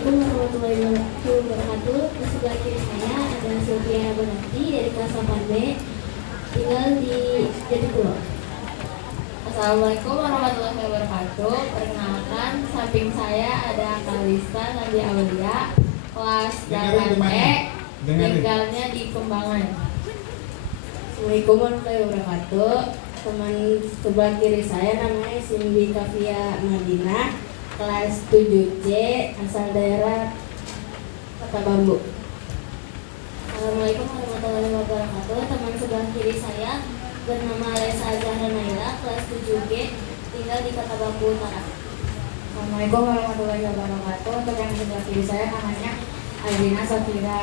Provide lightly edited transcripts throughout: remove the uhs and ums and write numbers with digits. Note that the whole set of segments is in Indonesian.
Assalamualaikum warahmatullahi wabarakatuh. Di sebelah kiri saya ada Sylvia Bonati dari kelas 8B, tinggal di Jatipulo. Assalamualaikum warahmatullahi wabarakatuh. Perkenalkan, samping saya ada Kalista Nadia Aulia, kelas 8E, tinggalnya di Kembangan. Assalamualaikum warahmatullahi wabarakatuh. Teman sebelah kiri saya namanya Cindy Kavia Madinah, kelas 7C, asal daerah Kota Bambu. Assalamualaikum warahmatullahi wabarakatuh. Teman sebelah kiri saya bernama Lesa Zahra Naila, kelas 7G, tinggal di Kota Bambu Utara. Assalamualaikum warahmatullahi wabarakatuh. Untuk yang sebelah kiri saya namanya Adina Safira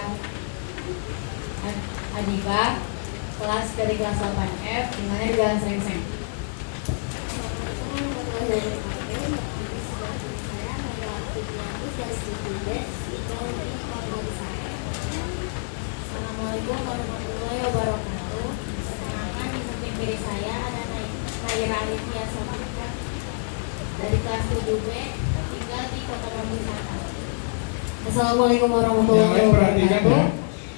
Adiba, kelas dari kelas 8F, tinggalnya di Jalan Serengseng. Assalamualaikum warahmatullahi wabarakatuh. Perkenalkan, di samping kiri saya ada Naira Alifia Safira dari kelas 7B, tinggal di Kota Bambu Selatan. Assalamualaikum warahmatullahi wabarakatuh.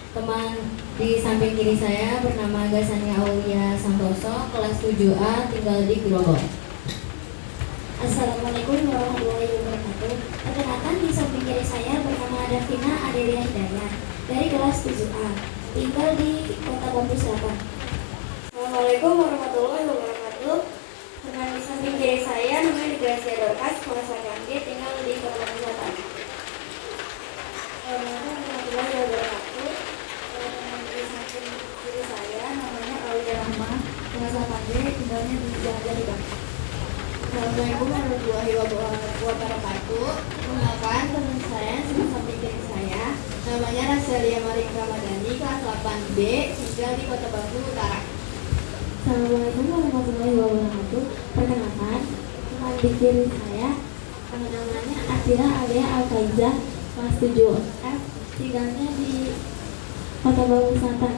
Teman di samping kiri saya bernama Gasania Aulia Santoso, kelas 7A, tinggal di Grogol. Assalamualaikum warahmatullahi wabarakatuh. Perkenalkan, di samping kiri saya bernama Davina Adelia Hidayat dari kelas 7A, tinggal di Kota Bambu Selatan. Assalamualaikum warahmatullahi wabarakatuh. Teman di samping kiri saya namanya Gracia Dorcas, kelas 8D, tinggal di Kota Bambu Selatan. Assalamualaikum warahmatullahi wabarakatuh. Teman di samping kiri saya namanya Aulia Rahma, kelas 8D, tinggalnya di Jalan Jatibang. Assalamualaikum warahmatullahi wabarakatuh. Perkenalkan, teman saya di samping kiri saya namanya Raselia Marik Ramadhani, kelas 8B, tinggal di Kota Bambu Utara. Assalamualaikum warahmatullahi wabarakatuh. Perkenalkan, teman di kiri saya namanya Atira Alia Al-Faizah, kelas 7F, tinggalnya di Kota Bambu Selatan.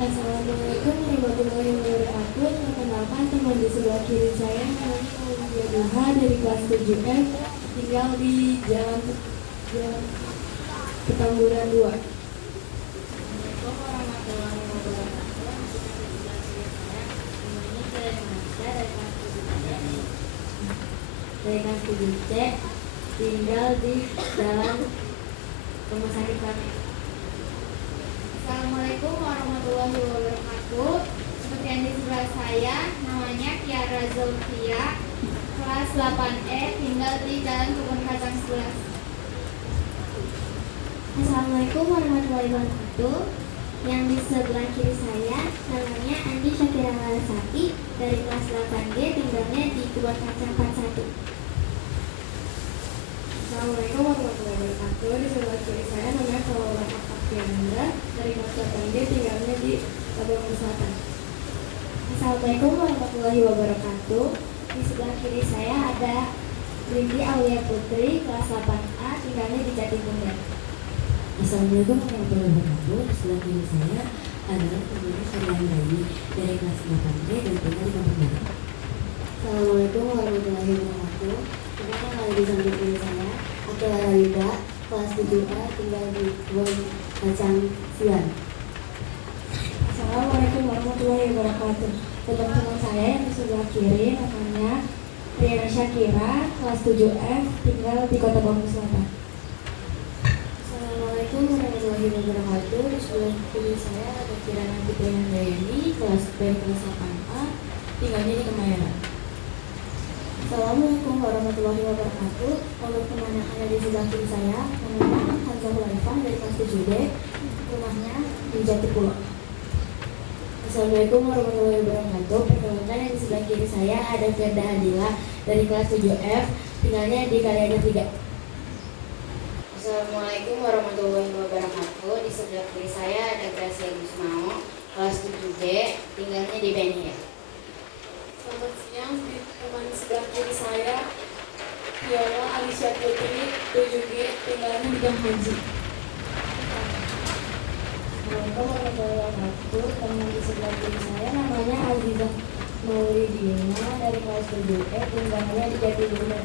Assalamualaikum warahmatullahi wabarakatuh. Perkenalkan, teman di sebelah kiri saya namanya Aulia Duha dari kelas 7F, tinggal di Jalan Petamburan 2. Assalamualaikum warahmatullahi wabarakatuh. Di sebelah kiri saya namanya Karen Masya dari kelas 7C, tinggal di Jalan Rumah Sakit Kami. Assalamualaikum warahmatullahi wabarakatuh. Seperti yang di sebelah saya namanya Kiara Zulfia, kelas 8E, tinggal di Jalan Kebun Kacang 11. Assalamualaikum warahmatullahi wabarakatuh. Yang di sebelah kiri saya namanya Andi Syakira Larasati dari kelas 8G, tinggalnya di Kebun Kacang 41. Assalamualaikum warahmatullahi wabarakatuh. Di sebelah kiri saya namanya Kawalan Aktafiandra dari kelas 8G, tinggalnya di Bambu Selatan. Assalamualaikum warahmatullahi wabarakatuh. Di sebelah kiri saya ada Lindi Aulia Putri, kelas 8A, tinggalnya di Jatibunda. Assalamualaikum warahmatullahi wabarakatuh. Di sebelah kiri saya adalah teman Surian Bayi dari kelas 8B dan tinggal di Kampung Barat. Assalamualaikum warahmatullahi wabarakatuh. Perkenalkan, kalau di samping kiri saya Akila Ralida, kelas 7A, tinggal di Kebun Kacang Sian. Assalamualaikum warahmatullahi wabarakatuh. Teman-teman saya yang di sebelah kiri namanya Riana Syakira, kelas 7F, tinggal di Kota Bambu Selatan. Assalamualaikum warahmatullahi wabarakatuh. Di sebelah kiri saya ada Kirana Fitriana Dayani, kelas B, kelas 8A, tinggalnya di Kemayoran. Assalamualaikum warahmatullahi wabarakatuh. Untuk teman yang ada di sebelah kiri saya namanya Hamzah Hulaifah dari kelas 7D, rumahnya di Jatipulo. Assalamualaikum warahmatullahi wabarakatuh. Perkenalkan, yang di sebelah kiri saya ada Firda Adila dari kelas 7F, tinggalnya di Kaliaga 3. Assalamualaikum warahmatullahi wabarakatuh. Di sebelah kiri saya ada Gracia Gusmao, kelas 7D, tinggalnya di Benia. Selamat siang, teman sebelah kiri saya Tiara Alicia Putri, 7G, tinggalnya di Gang Haji. Assalamualaikum warahmatullahi wabarakatuh. Teman di sebelah kiri saya namanya Azizah Maulidina dari kelas 7E, tinggalnya di Jatibunda.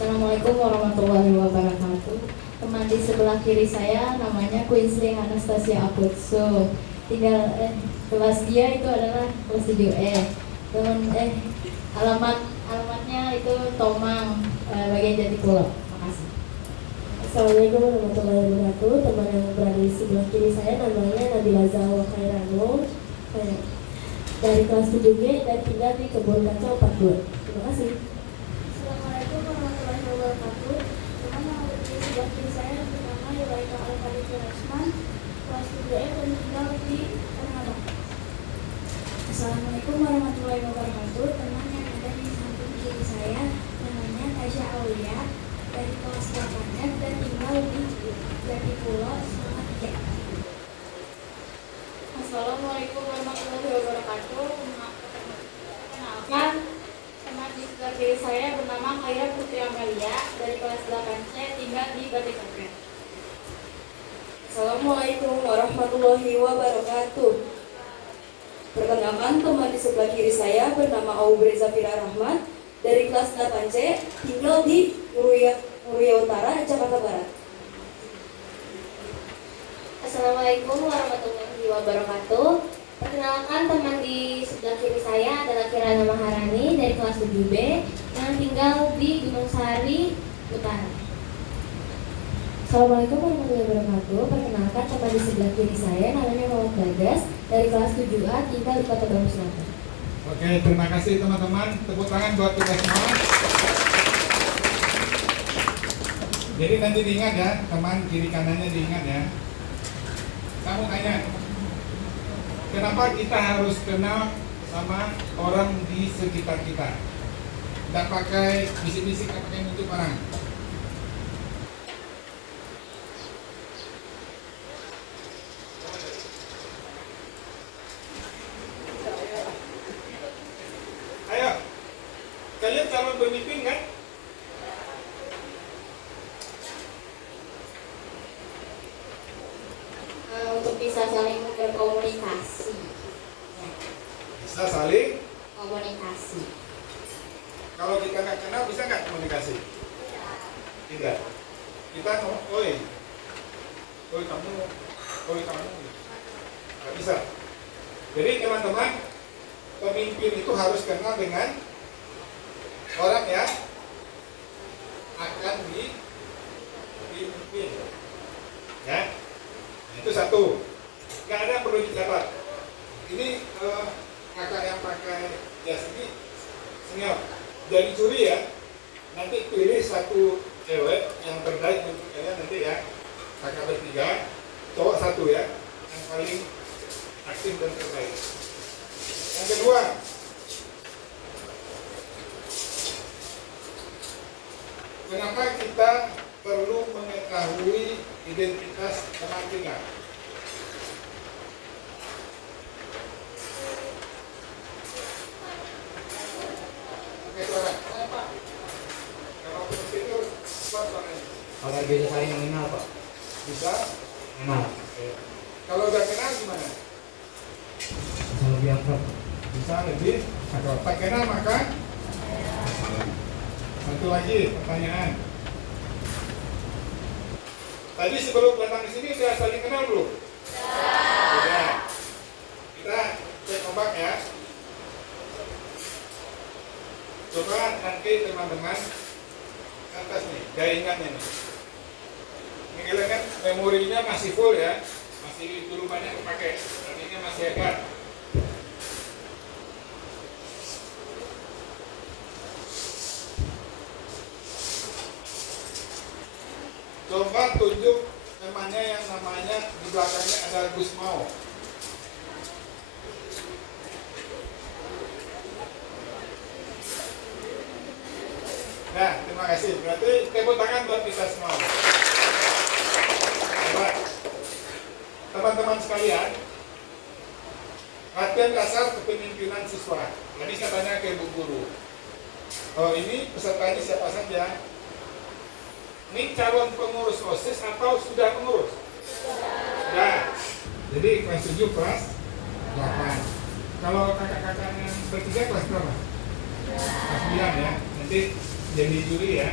Assalamualaikum warahmatullahi wabarakatuh. Teman di sebelah kiri saya namanya Quincy Anastasia Aputso. Kelas dia itu adalah kelas 7E. Alamatnya itu Tomang, bagian Jatipulo. Makasih. Assalamualaikum warahmatullahi wabarakatuh. Teman yang berada di sebelah kiri saya namanya Nabila Zahwa Khairano dari kelas 7B dan tinggal di Kebun Kaca 42. Terima kasih. Assalamualaikum warahmatullahi wabarakatuh. Teman yang ada di sebelah kiri saya bernama Yulaika Al-Fadil Rasman, kelas 7E dan tinggal di Tanah. Assalamualaikum warahmatullahi wabarakatuh. Teman yang ada di samping kiri saya namanya Tasya Aulia dari kelas 8F dan tinggal di Jatipulo, Semangat 3. Assalamualaikum warahmatullahi wabarakatuh. Perkenalkan, teman di sebelah kiri saya bernama Khaira Putri Amalia dari kelas 8C, tinggal di Batik Sopir. Assalamualaikum warahmatullahi wabarakatuh. Perkenalkan, teman di sebelah kiri saya bernama Aubrey Zafira Rahmat dari kelas 8C, tinggal di Muria Utara, Jakarta Barat. Assalamualaikum warahmatullahi wabarakatuh. Perkenalkan, teman di sebelah kiri saya adalah Kirana Maharani dari kelas 7B yang tinggal di Gunung Sari Utara. Assalamualaikum warahmatullahi wabarakatuh. Perkenalkan, teman di sebelah kiri saya namanya Muhammad Bagas dari kelas 7A tinggal di Kota Bandung Selatan. Oke, terima kasih teman-teman. Tepuk tangan buat kita semua. Jadi nanti diingat ya, teman kiri kanannya diingat ya. Kamu tanya, kenapa kita harus kenal sama orang di sekitar kita? Tidak pakai bisik-bisik, tidak pakai nunjuk orang. Ayo, kalian calon pemimpin kan? Untuk bisa saling berkomunikasi. Bisa saling. Komunikasi. Kalau kita nggak kenal, bisa nggak komunikasi? Tidak. Kita ngomong, oi kamu, nggak bisa. Jadi teman-teman, pemimpin itu harus kenal dengan orang yang akan dipimpin. Ya, itu satu. Nggak ada yang perlu dicatat. Ini kakak yang pakai jas ini senior. Jadi curi ya. Nanti pilih satu cewek yang terbaik untuk kalian nanti ya. Kakak bertiga, cowok satu ya, yang paling aktif dan terbaik. Yang kedua, kenapa kita perlu mengetahui identitas teman kita? Oke, suara. Kalau itu suaranya. Agar bisa saling mengenal, Pak. Bisa. Kenal. Oke. Kalau udah kenal gimana? Bisa lebih akrab. Bisa lebih akrab. Tak kenal maka satu lagi pertanyaan. Tadi sebelum datang ke sini sudah saling kenal belum? Sudah. Kita cek ombak ya. Coba nanti teman-teman atas nih, gaya ingatnya nih. Ini kalian kan memorinya masih full ya, masih dulu banyak kepake, artinya masih hebat. Coba tunjuk temannya yang namanya di belakangnya ada Gusmao. Nah, terima kasih. Berarti tepuk tangan buat kita semua. Coba, teman-teman sekalian, latihan dasar kepemimpinan siswa. Jadi saya tanya ke Bu Guru. Oh, ini pesertanya siapa saja? Ini calon pengurus OSIS atau sudah pengurus? Sudah. Jadi kelas 7, kelas 8. Kalau kakak-kakak yang bertiga kelas berapa? Kelas 9 ya. Nanti jadi juri ya.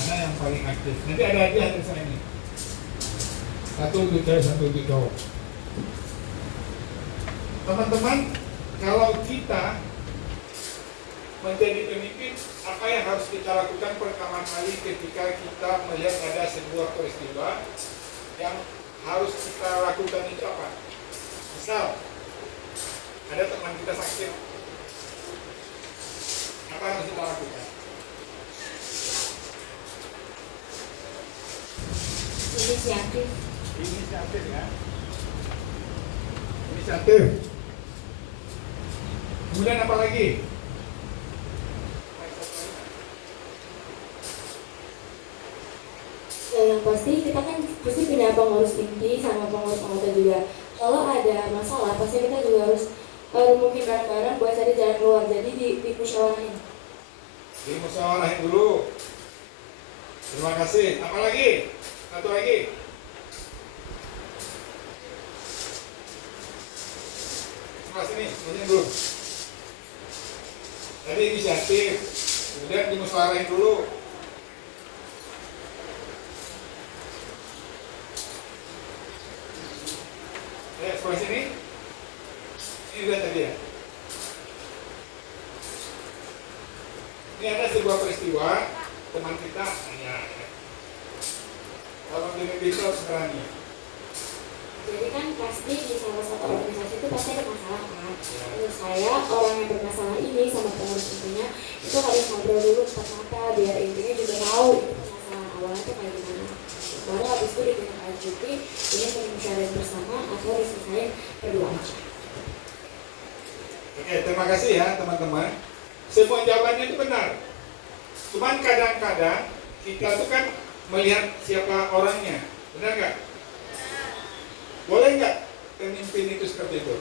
Mana yang paling aktif? Nanti ada hadiah tulisan ini. Satu untuk cewek, satu untuk cowok. Teman-teman, kalau kita menjadi pemimpin, apa yang harus kita lakukan pertama kali ketika kita melihat ada sebuah peristiwa yang harus kita lakukan itu apa? Misal, ada teman kita sakit, apa yang harus kita lakukan? Inisiatif. Inisiatif ya. Inisiatif. Kemudian apa lagi? Yang pasti kita kan pasti punya pengurus inti sama pengurus anggota juga. Kalau ada masalah pasti kita juga harus mungkin bareng-bareng buat cari jalan keluar. Jadi dimusyawarahin. Dimusyawarahin dulu. Terima kasih. Apa lagi? Satu lagi. Sebelah sini, sebenarnya dulu. Tadi inisiatif, kemudian dimusyawarahin dulu. Ya, sebelah sini. Ini udah tadi ya. Ini ada sebuah peristiwa teman kita hanya kalau di itu harus berani. Jadi kan pasti di salah satu organisasi itu pasti ada masalah kan. Menurut saya orang yang bermasalah ini sama pengurus intinya itu harus ngobrol dulu empat mata biar intinya juga tahu itu permasalahan awalnya itu kayak gimana. Baru habis itu ditindaklanjuti ini pembicaraan bersama atau diselesaikan berdua aja. Oke, terima kasih ya teman-teman. Semua jawabannya itu benar. Cuman kadang-kadang kita tuh kan melihat siapa orangnya, benar nggak? Boleh nggak pemimpin itu seperti itu?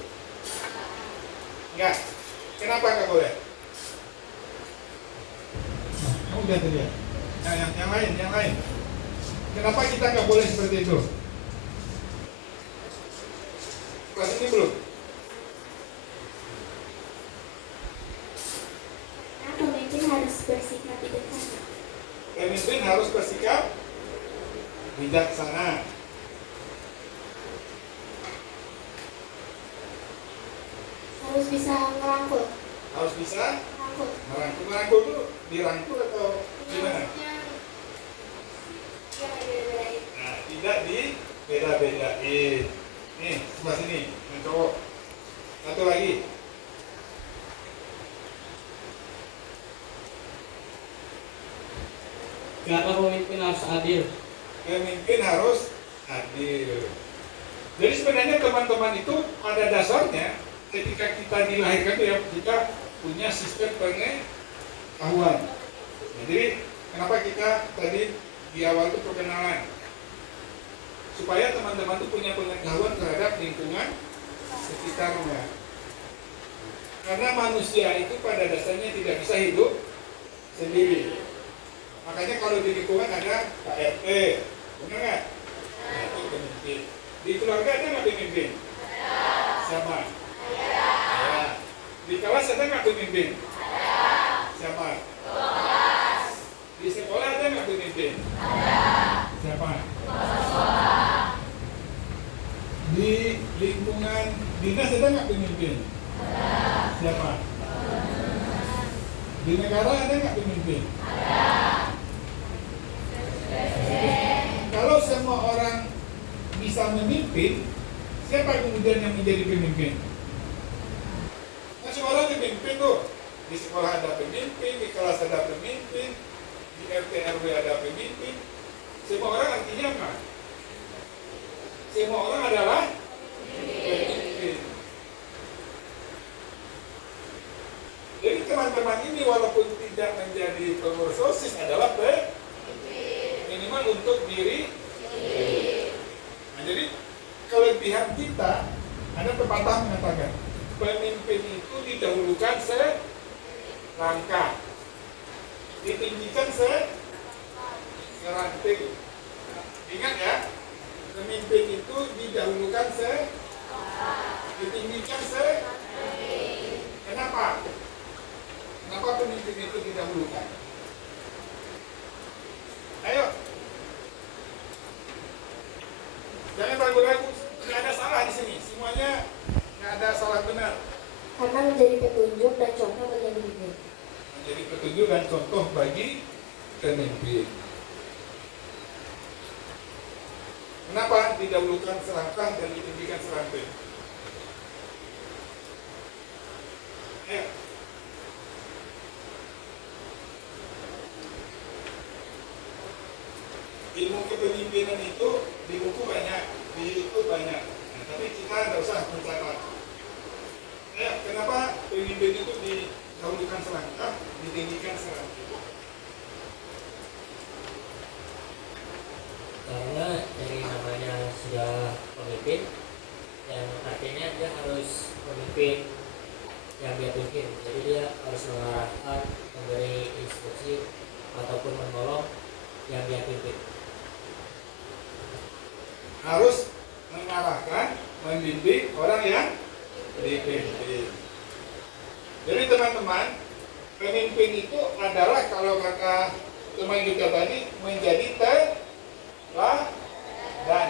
Nggak. Kenapa nggak boleh? Nah, udah tadi ya. Nah, yang lain. Kenapa kita nggak boleh seperti itu? Kelas ini belum? Nah, pemimpin harus bersikap bijaksana. Pemimpin harus bersikap bijaksana. Harus bisa merangkul. Harus bisa Merangkul. merangkul. Merangkul itu dirangkul atau gimana? Nah, tidak dibeda-bedain. Nih, sebelah sini, yang cowok. Satu lagi. Kenapa pemimpin harus adil? Pemimpin harus adil. Jadi sebenarnya teman-teman itu pada dasarnya ketika kita dilahirkan itu ya kita punya sistem pengetahuan. Nah, jadi kenapa kita tadi di awal itu perkenalan supaya teman-teman itu punya pengetahuan terhadap lingkungan sekitarnya. Karena manusia itu pada dasarnya tidak bisa hidup sendiri. Makanya kalau di lingkungan ada KRT, benar nggak? Nah, itu pemimpin. Di keluarga ada nggak pemimpin? Siapa? Ya. Di kelas ada nggak pemimpin? Siapa? Di sekolah ada nggak pemimpin? Siapa? Di lingkungan dinas ada nggak pemimpin? Siapa? Di negara ada nggak pemimpin? Kalau semua orang bisa memimpin, siapa kemudian yang menjadi pemimpin? Nah, semua orang pemimpin tuh. Di sekolah ada pemimpin, di kelas ada pemimpin, di RT RW ada pemimpin. Semua orang artinya apa? Semua orang adalah pemimpin. Jadi teman-teman ini walaupun tidak menjadi pengurus OSIS adalah minimal untuk diri. Nah, jadi kelebihan kita, ada pepatah mengatakan pemimpin itu didahulukan selangkah, ditinggikan seranting. Ingat ya, pemimpin itu didahulukan ditinggikan kenapa? Kenapa pemimpin itu didahulukan? petunjuk dan contoh bagi pemimpin. Kenapa didahulukan selangkah dan ditinggikan serangkai? Ayo. Ilmu kepemimpinan itu di buku banyak, di YouTube banyak. Nah, tapi kita tidak usah mencatat. Kenapa pemimpin itu didahulukan selangkah, ditinggikan serangkai? Karena dari namanya sudah pemimpin, yang artinya dia harus memimpin yang dia pimpin. Jadi dia harus mengarahkan, memberi instruksi ataupun menolong yang dia pimpin. Harus mengarahkan, membimbing orang yang dipimpin. Jadi teman-teman, pemimpin itu adalah kalau kata teman kita tadi menjadi teladan.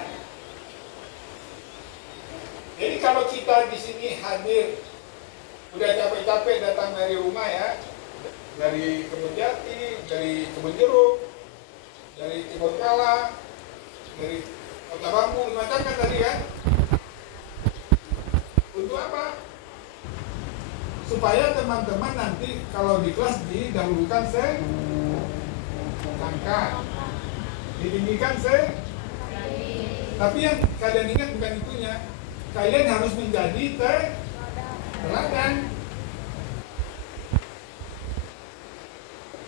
Jadi kalau kita di sini hadir, udah capek-capek datang dari rumah ya, dari Kebun Jati, dari Kebun Jeruk, dari Kebun Kala, dari Kota Bambu, macam kan tadi kan? Untuk apa? Supaya teman-teman nanti kalau di kelas didahulukan selangkah, ditinggikan tapi yang kalian ingat bukan itunya. Kalian harus menjadi teladan.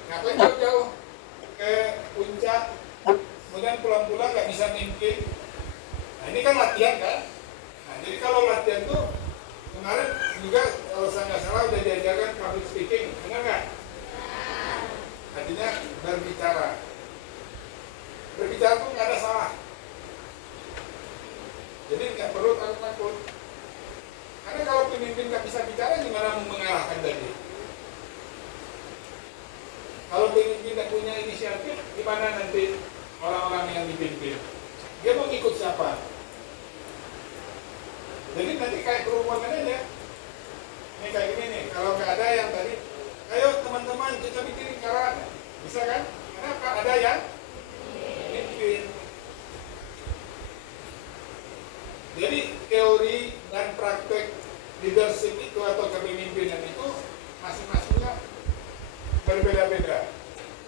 Ngapain jauh-jauh ke puncak, kemudian pulang-pulang nggak bisa mimpi? Nah ini kan latihan kan? Nah jadi kalau latihan tuh kemarin juga kalau saya nggak salah udah diajarkan public speaking, benar nggak? Artinya berbicara. Berbicara tuh nggak ada salah. Jadi nggak perlu takut-takut. Karena kalau pemimpin nggak bisa bicara, gimana mau mengarahkan tadi? Kalau pemimpin nggak punya inisiatif, gimana nanti orang-orang yang dipimpin? Dia mau ikut siapa? Jadi nanti kayak kerumunan aja. Ini kayak gini nih, kalau nggak ada yang tadi, ayo teman-teman kita bikin lingkaran. Bisa kan? Kenapa? Ada yang pimpin. Jadi teori dan praktek leadership itu atau kepemimpinan itu masing-masingnya berbeda-beda.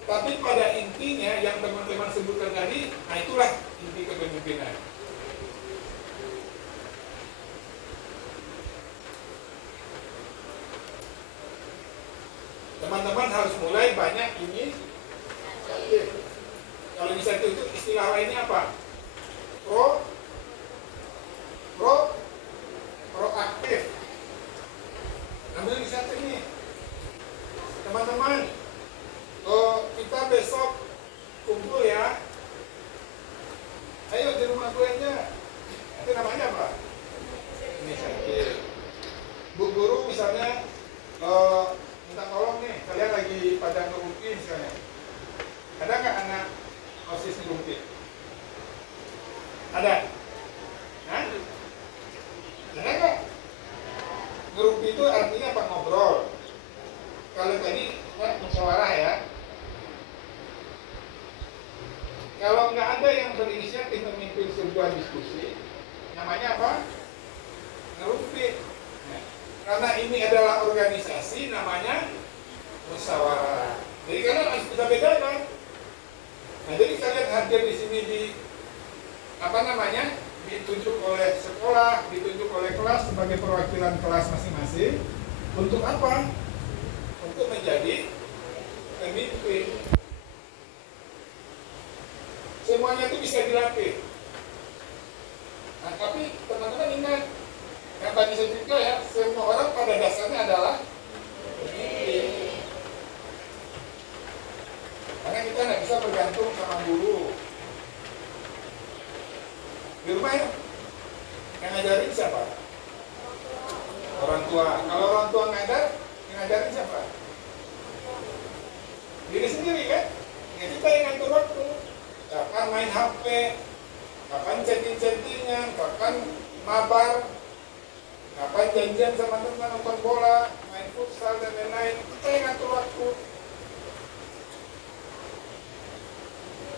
Tapi pada intinya yang teman-teman sebutkan tadi, nah itulah inti kepemimpinan. Teman-teman harus mulai banyak ini. Kalau inisiatif itu istilah lainnya apa? Proaktif. Ambil inisiatif nih. Teman-teman, kita besok kumpul ya. Ayo di rumah gue aja. Itu namanya apa? Inisiatif. Bu guru misalnya minta tolong nih, kalian lagi pada ngerumpi misalnya. Ada nggak anak OSIS ngerumpi? Ada? Hah? Ada nggak? Ngerumpi itu artinya apa? Ngobrol. Kalau tadi musyawarah ya. Kalau nggak ada yang berinisiatif memimpin sebuah diskusi, namanya apa? Ngerumpi. Nah, karena ini adalah organisasi, namanya musyawarah. Jadi kalian harus bisa bedakan. Nah, jadi kalian hadir di sini ditunjuk oleh sekolah, ditunjuk oleh kelas sebagai perwakilan kelas masing-masing. Untuk apa? Untuk menjadi pemimpin. Semuanya itu bisa dilatih. Nah, tapi teman-teman ingat, yang tadi saya cerita ya, semua orang pada dasarnya adalah pemimpin. Karena kita nggak bisa bergantung sama guru. Di rumah ya, yang ngajarin siapa? Orang tua. Kalau orang tua ngajar, yang ngajarin siapa? Diri sendiri kan? Ya kita yang ngatur waktu. Kapan main HP, kapan chatting-chattingan, kapan mabar, kapan janjian sama teman nonton bola, main futsal dan lain-lain. Kita yang ngatur waktu.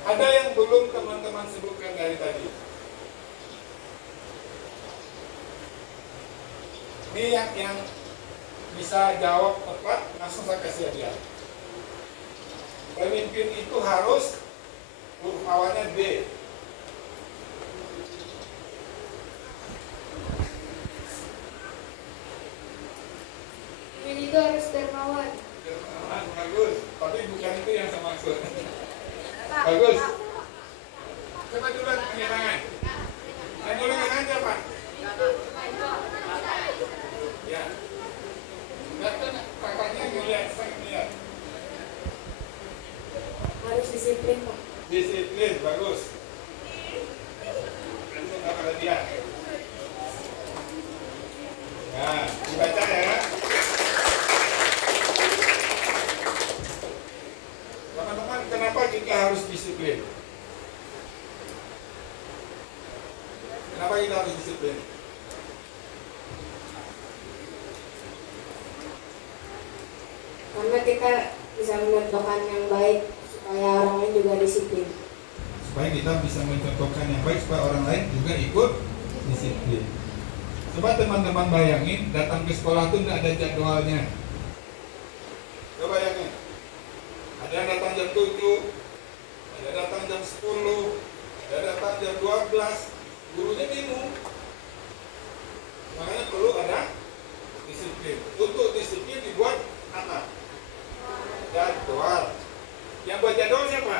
Ada yang belum teman-teman sebutkan dari tadi? Ini yang bisa jawab tepat, langsung saya kasih hadiah. Pemimpin itu harus huruf awalnya D. Pemimpin itu harus dermawan. Bagus, tapi bukan itu yang saya maksud. Bagus. Coba duluan angkat tangan. Yang dulu angkat tangan siapa? Ya. Datang kakaknya ngeliat, saya ngeliat. Harus disiplin, Pak. Disiplin, bagus. Langsung dapat hadiah. Nah, dibaca ya. Teman-teman, kenapa kita harus disiplin? Kenapa kita harus disiplin? Karena kita bisa mencontohkan yang baik supaya orang lain juga disiplin. Supaya kita bisa mencontohkan yang baik supaya orang lain juga ikut disiplin. Coba teman-teman bayangin datang ke sekolah itu tidak ada jadwalnya. Coba bayangin. Ada yang datang jam 7, ada yang datang jam 10, ada yang datang jam 12. Gurunya bingung. Makanya perlu ada disiplin. Untuk disiplin dibuat apa? Jadwal. Yang buat jadwal siapa?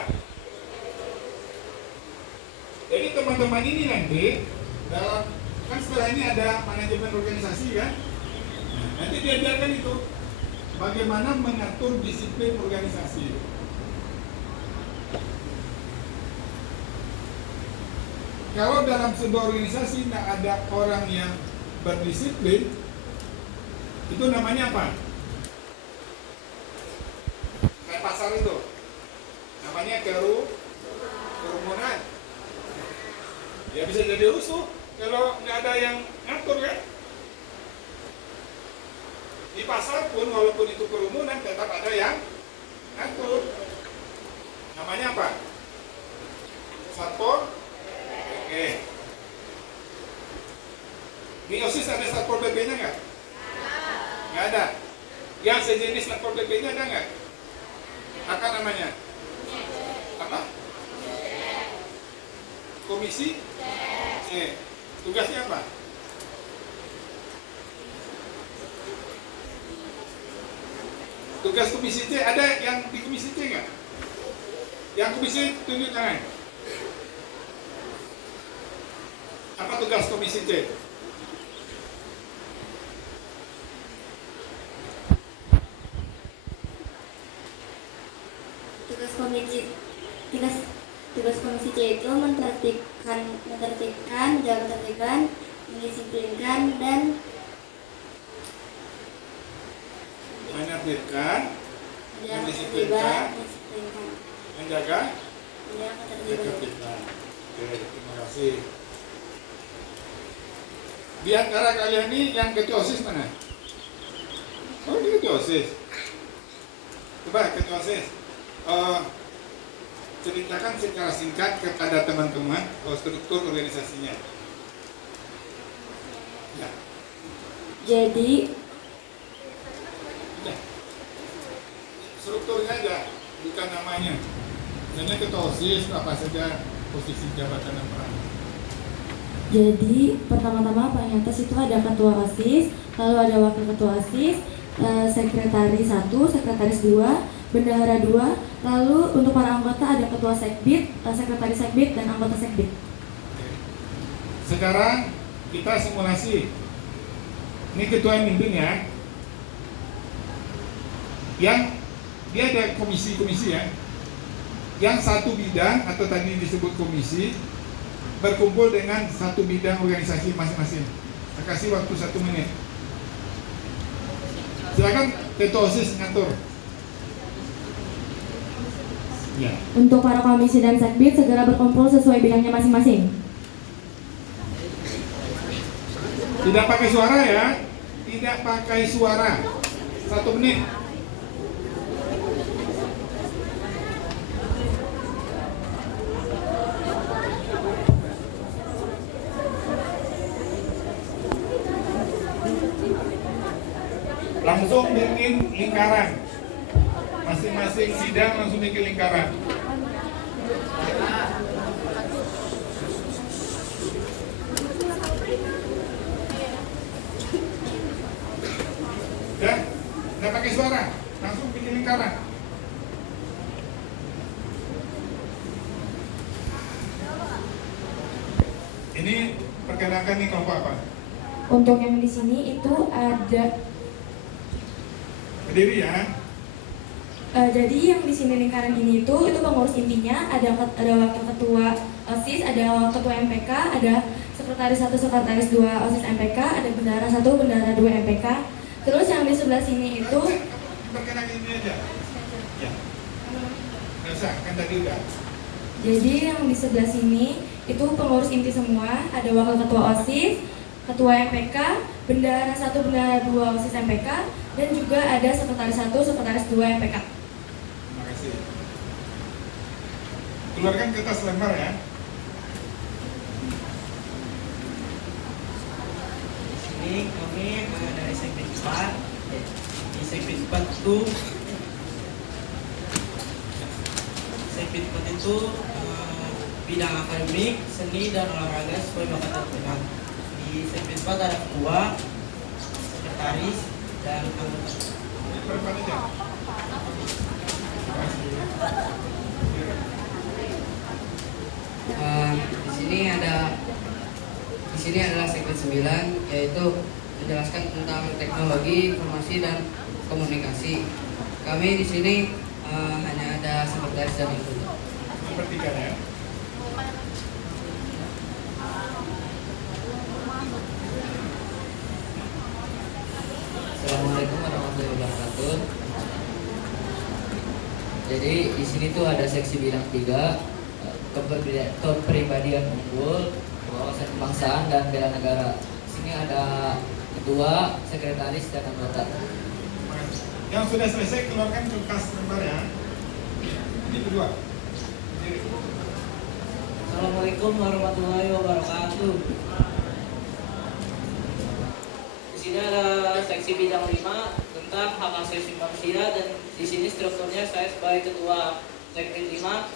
Jadi teman-teman ini nanti dalam, kan setelah ini ada manajemen organisasi kan? Nah, nanti diajarkan itu bagaimana mengatur disiplin organisasi. Kalau dalam sebuah organisasi tidak ada orang yang berdisiplin, itu namanya apa? Kayak pasar itu, namanya kerumunan. Ya bisa jadi rusuh kalau nggak ada yang ngatur kan. Di pasar pun walaupun itu kerumunan tetap ada yang ngatur. Namanya apa? Satpol. Oke. Di OSIS ada Satpol PP-nya nggak? Nggak ada. Yang sejenis Satpol PP-nya ada nggak? Apa namanya? Apa? Komisi C. Tugasnya apa? Tugas komisi C, ada yang di komisi C nggak? Yang komisi tunjuk tangan. Apa tugas komisi C? Tugas komisi C itu menertibkan, menjaga ketertiban, mendisiplinkan dan Menertibkan, menjaga mendisiplinkan, ketertiban, menjaga ketertiban. ketertiban. Oke, terima kasih. Di antara kalian ini yang ketua OSIS mana? Oh, ini ketua OSIS. Coba ketua OSIS. Ceritakan secara singkat kepada teman-teman struktur organisasinya. Ya. Jadi Ya. Strukturnya aja, bukan namanya. Misalnya ketua OSIS apa saja posisi jabatan apa. Jadi pertama-tama paling atas itu ada ketua OSIS, lalu ada wakil ketua OSIS, sekretaris 1, sekretaris 2, bendahara 2, lalu untuk para anggota ada ketua sekbid, sekretaris sekbid, dan anggota sekbid. Sekarang kita simulasi. Ini ketua yang mimpin ya. Yang dia ada komisi-komisi ya. Yang satu bidang atau tadi disebut komisi berkumpul dengan satu bidang organisasi masing-masing. Saya kasih waktu 1 menit. Silakan ketua OSIS ngatur. Ya. Untuk para komisi dan sekbid segera berkumpul sesuai bidangnya masing-masing. Tidak pakai suara ya. Tidak pakai suara. 1 menit. langsung bikin lingkaran. Masing-masing bidang langsung bikin lingkaran. Udah? Nggak pakai suara, langsung bikin lingkaran. Ini perkenalkan nih kelompok apa? Untuk yang di sini itu ada Berdiri ya. jadi yang di sini lingkaran ini itu pengurus intinya ada wakil ketua OSIS, ada ketua MPK, ada sekretaris 1, sekretaris 2 OSIS MPK, ada bendahara 1, bendahara 2 MPK. Terus yang di sebelah sini itu Perkenalkan ini aja. Ya. Nggak usah, kan tadi udah. jadi yang di sebelah sini itu pengurus inti semua, ada wakil ketua OSIS, ketua MPK, bendahara 1, bendahara 2 OSIS MPK, dan juga ada sekretaris 1, sekretaris 2 MPK. Terima kasih. Keluarkan kertas lembar ya. Di sini kami dari segmen 4. Di segmen 4 itu bidang akademik, seni dan olahraga sesuai bakat dan minat. Di segmen 4 ada ketua, sekretaris, dan anggota. Berapa aja? Terima kasih. Di sini adalah segmen 9, yaitu menjelaskan tentang teknologi, informasi dan komunikasi. Kami di sini hanya ada sekretaris dan anggota. Perhatikan ya. Assalamualaikum warahmatullahi wabarakatuh. Jadi di sini tuh ada seksi bidang 3, kepribadian unggul, wawasan kebangsaan dan bela negara. Di sini ada ketua, sekretaris dan anggota. Yang sudah selesai keluarkan kertas lembar ya. Ini kedua. Berdiri. Assalamualaikum warahmatullahi wabarakatuh. Di sini ada seksi bidang 5 tentang hak asasi manusia, dan di sini strukturnya saya sebagai ketua segmen 5,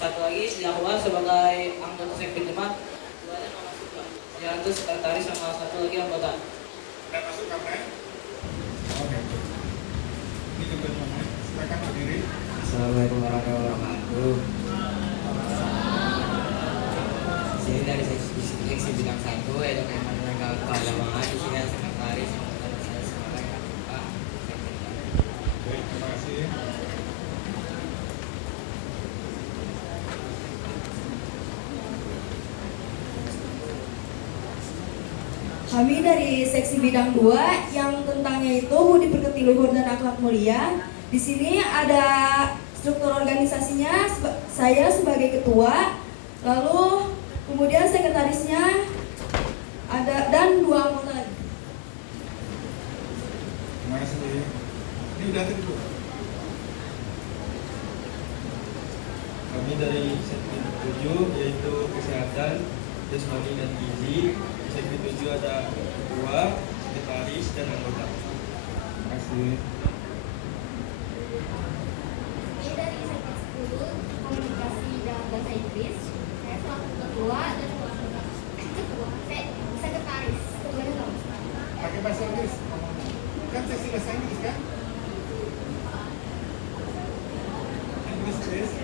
satu lagi Yahwa sebagai anggota segmen 5, duanya nggak masuk Pak. Yang itu sekretaris sama satu lagi anggota. Tidak masuk kamu. Oke. Ini kedua namanya. Silakan berdiri. Assalamualaikum warahmatullahi wabarakatuh. Di sini dari seksi bidang 1, yaitu kementerian keuangan. Di sini ada sekretaris, dan saya sebagai anggota. Baik, terima kasih. Kami dari seksi bidang 2 yang tentangnya itu budi pekerti luhur dan akhlak mulia. Di sini ada struktur organisasinya, saya sebagai ketua, lalu kemudian sekretarisnya ada dan 2 anggota lagi. Terima kasih. Ini udah tadi Bu. Kami dari segmen 7 yaitu kesehatan, jasmani dan gizi. Di segmen 7 ada ketua, sekretaris dan anggota. Terima kasih. Ini dari segmen 10, komunikasi dan bahasa Inggris. Saya selaku ketua dan sekretaris. Ketuanya nggak masuk. Pakai bahasa Inggris. Kan sesi bahasa Inggris kan? Inggris please.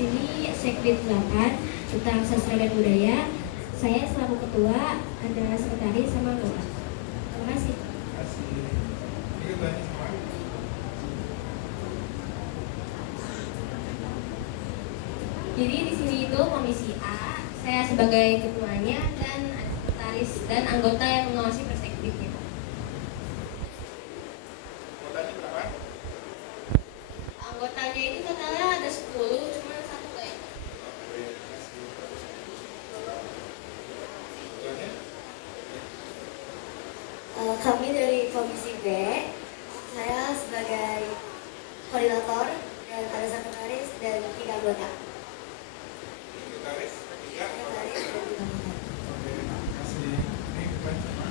sini Sekbid 8 tentang sastra dan budaya. Saya selaku ketua, ada sekretaris sama anggota. Terima kasih. Ini ketuanya siapa? Jadi di sini itu komisi A, saya sebagai ketuanya dan ada sekretaris dan anggota yang mengawasi perspektifnya. Anggotanya berapa? Anggotanya ini totalnya ada 10, cuma satu kayaknya. Ketuanya? Kami dari Komisi B, saya sebagai koordinator dan ada sekretaris dan 3 anggota. Sekretaris? Tiga? Sekretaris dan 3 anggota. Oke, kasih. Ini ketuanya siapa?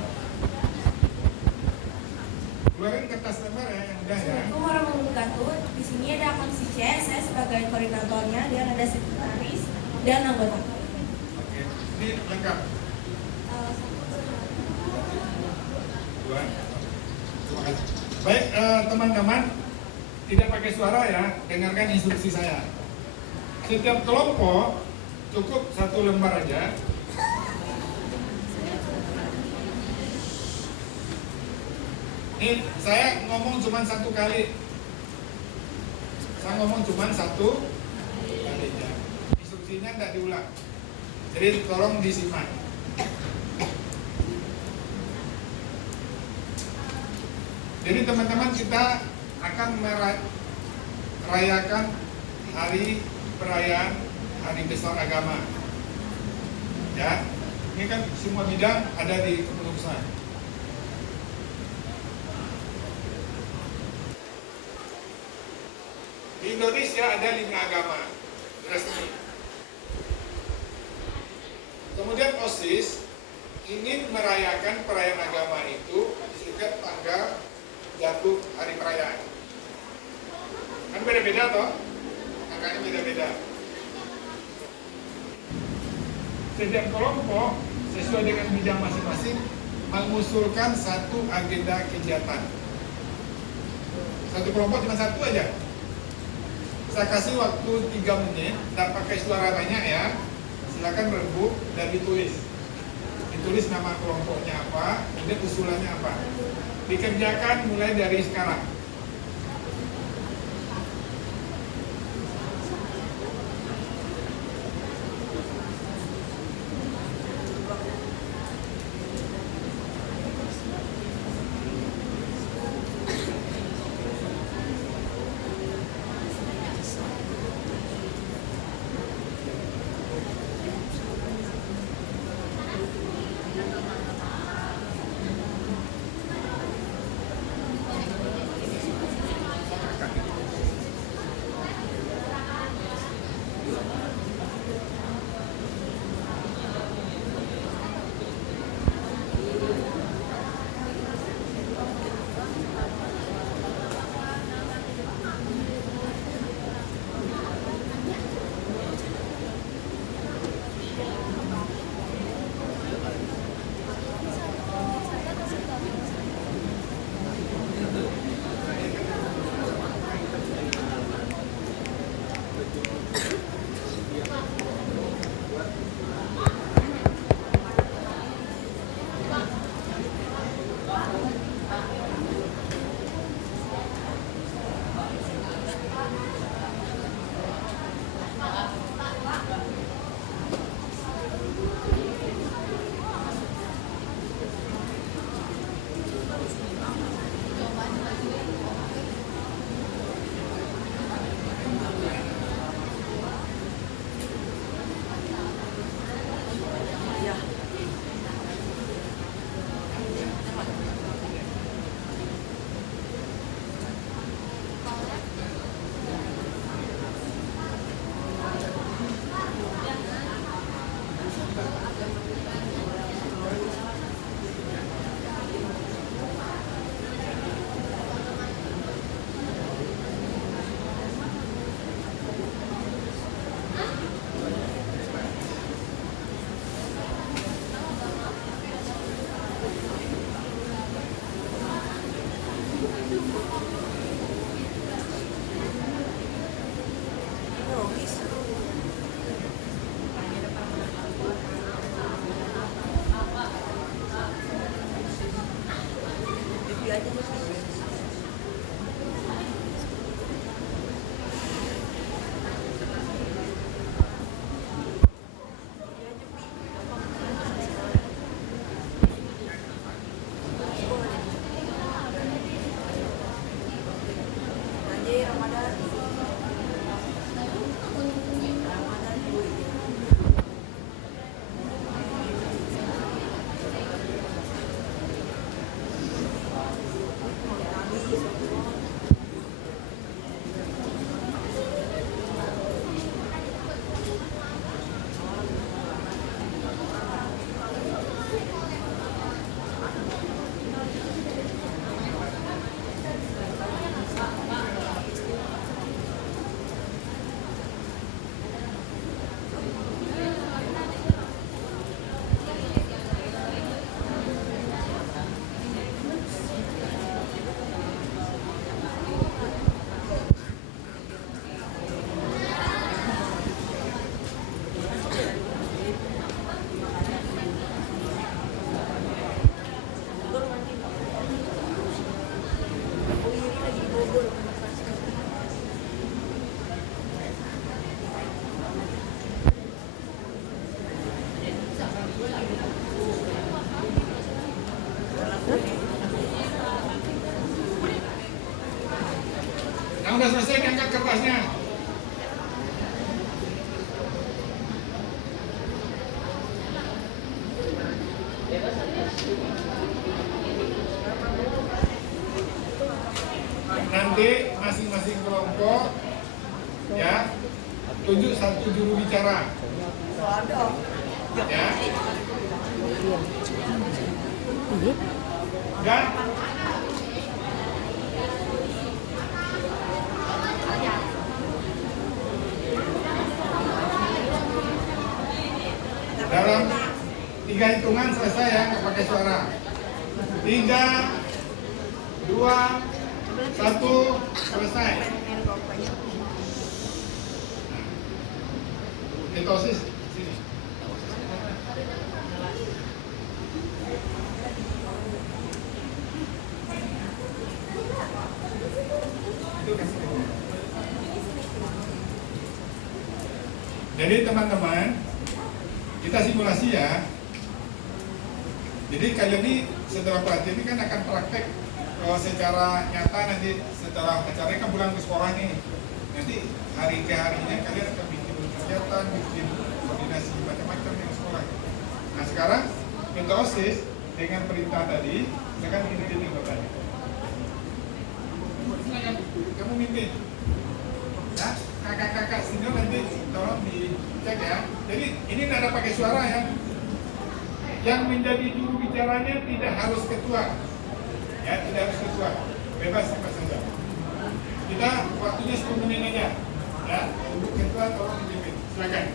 Keluarin kertas lembar ya, yang udah ya. Assalamualaikum warahmatullahi wabarakatuh. Di sini ada komisi C, saya sebagai koordinatornya dan ada sekretaris dan anggota. Oke, ini lengkap. Dua. Terima kasih. Baik, teman-teman, tidak pakai suara ya, dengarkan instruksi saya. Setiap kelompok cukup 1 lembar aja. Ini saya ngomong cuma 1 kali. Saya ngomong cuma 1 kalinya. Instruksinya tidak diulang. Jadi tolong disimak. Jadi teman-teman, kita akan merayakan hari perayaan Hari Besar Agama. Ya, ini kan semua bidang ada di kepengurusan. Di Indonesia ada 5 agama resmi. Kemudian OSIS ingin merayakan perayaan agama itu di setiap tanggal jatuh hari perayaan. Kan beda-beda toh? Angkanya beda-beda. Setiap kelompok sesuai dengan bidang masing-masing mengusulkan 1 agenda kegiatan. 1 kelompok cuma 1 aja. Saya kasih waktu 3 menit, dan pakai suara banyak ya. Silakan rebut dan ditulis. Ditulis nama kelompoknya apa, kemudian usulannya apa. Dikerjakan mulai dari sekarang. Yang udah selesai diangkat kertasnya. Nanti masing-masing kelompok ya tunjuk satu juru bicara. Ya. Dan dalam 3 hitungan selesai ya, nggak pakai suara. 3, 2, 1, selesai. Ketosis sini. Itu kasih. Jadi teman-teman, kita simulasi ya. Jadi kalian ini setelah pelatihan ini kan akan praktek secara nyata nanti setelah acara kan pulang ke sekolah nih. Nanti hari ke harinya kalian akan bikin kegiatan, bikin koordinasi macam-macam dengan sekolah. Nah sekarang minta OSIS dengan perintah tadi, saya kan bikin ini yang bertanya. Silakan, kamu mimpin. Ya, kakak-kakak senior nanti tolong dicek ya. Jadi ini tidak ada pakai suara ya. Yang menjadi juru bicaranya tidak harus ketua. Ya, tidak harus ketua. Bebas siapa saja. Kita waktunya 10 menit aja. Ya, untuk ketua tolong dipimpin. Silakan.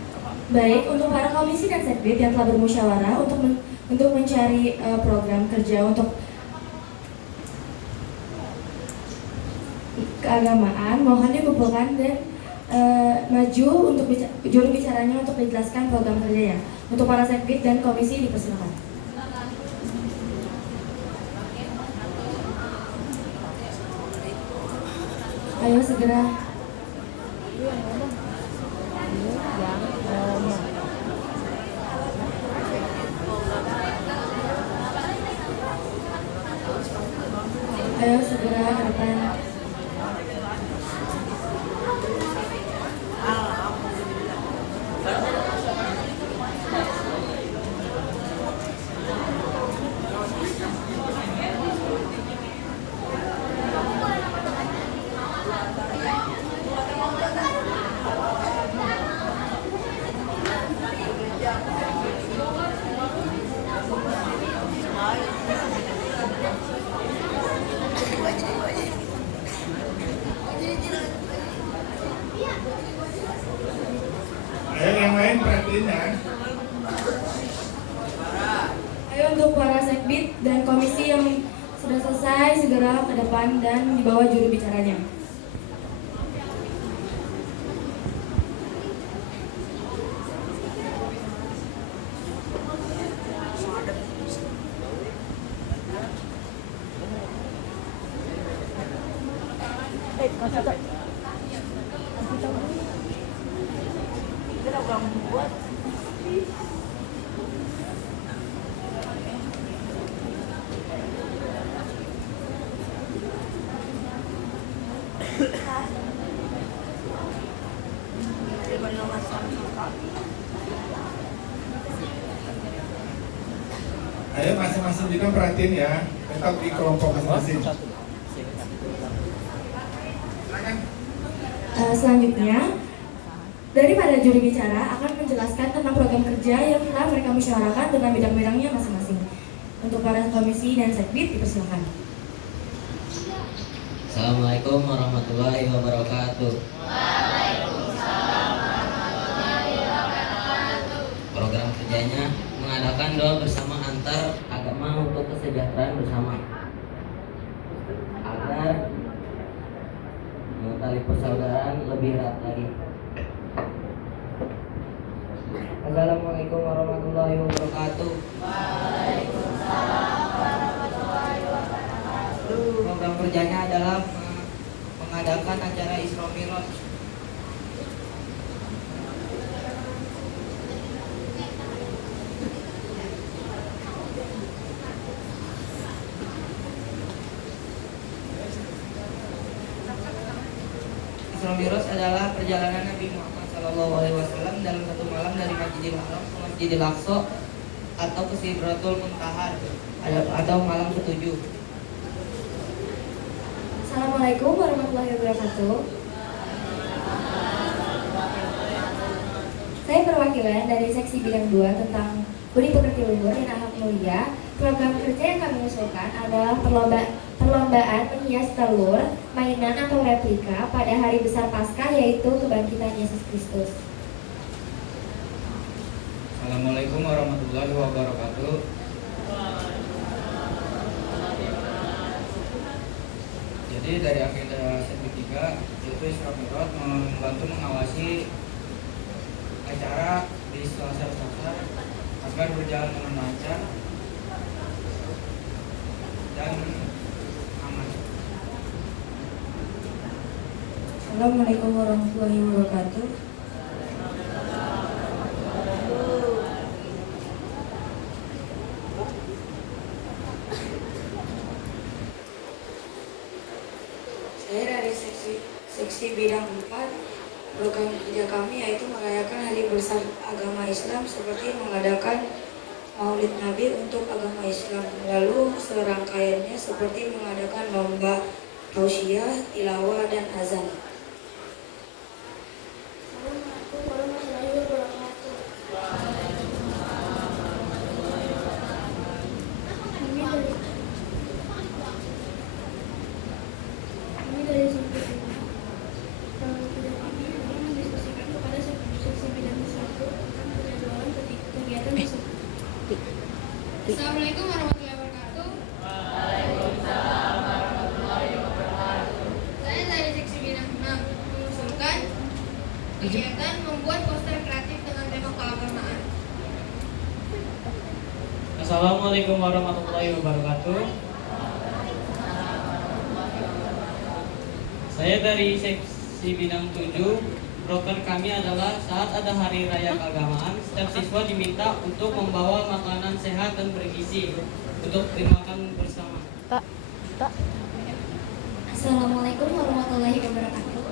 Baik, untuk para komisi dan sekbid yang telah bermusyawarah untuk mencari program kerja untuk keagamaan, mohon dikumpulkan dan maju untuk juru bicaranya untuk dijelaskan program kerjanya. Untuk para sekbid dan komisi dipersilakan. Ayo segera. Ayo segera ke depan. Yang lain perhatiin ya. Ayo untuk para sekbid dan komisi yang sudah selesai segera ke depan dan dibawa juru bicaranya. Ayo masing-masing juga perhatiin ya, tetap di kelompok masing-masing. Selanjutnya, daripada juru bicara akan menjelaskan tentang program kerja yang telah mereka musyawarahkan dengan bidang-bidangnya masing-masing. Untuk para komisi dan sekbid dipersilakan. Assalamualaikum warahmatullahi wabarakatuh. Program kerjanya mengadakan doa bersama antar agama untuk kesejahteraan bersama agar tali persaudaraan lebih erat lagi. Assalamualaikum warahmatullahi wabarakatuh. Program kerjanya adalah mengadakan acara Isra Mi'raj. Isra Mi'raj adalah perjalanan Nabi Muhammad SAW dalam satu malam dari Masjidil Haram ke Masjidil Aqsa atau ke Sidratul Muntaha atau malam ketujuh. Assalamualaikum warahmatullahi wabarakatuh. Saya perwakilan dari seksi bidang 2 tentang Budi Pekerti Luhur dan Akhlak Mulia. Program kerja yang kami usulkan adalah perlombaan menghias telur, mainan atau replika pada hari besar Paskah, yaitu kebangkitan Yesus Kristus. Assalamualaikum warahmatullahi wabarakatuh. Jadi dari agenda segmen 3 yaitu Isra Mi'raj membantu mengawasi acara di Selasa agar berjalan dengan lancar dan aman. Assalamualaikum warahmatullahi wabarakatuh. Saya dari seksi bidang 4. Program kerja kami yaitu merayakan Hari Besar Agama Islam seperti mengadakan Maulid Nabi untuk agama Islam. Lalu serangkaiannya seperti mengadakan lomba tausiah, tilawah, dan azan. Assalamualaikum warahmatullahi wabarakatuh. Kami dari seksi mendiskusikan kepada seksi bidang 1 tentang penjadwalan kegiatan tersebut. Assalamualaikum warahmatullahi wabarakatuh. Saya dari seksi bidang 6 mengusulkan kegiatan membuat poster kreatif dengan tema keagamaan. Assalamualaikum warahmatullahi wabarakatuh. Saya dari seksi bidang 7. Proker kami adalah saat ada hari raya keagamaan, setiap siswa diminta untuk membawa makanan sehat dan bergizi untuk dimakan bersama. Assalamualaikum warahmatullahi wabarakatuh.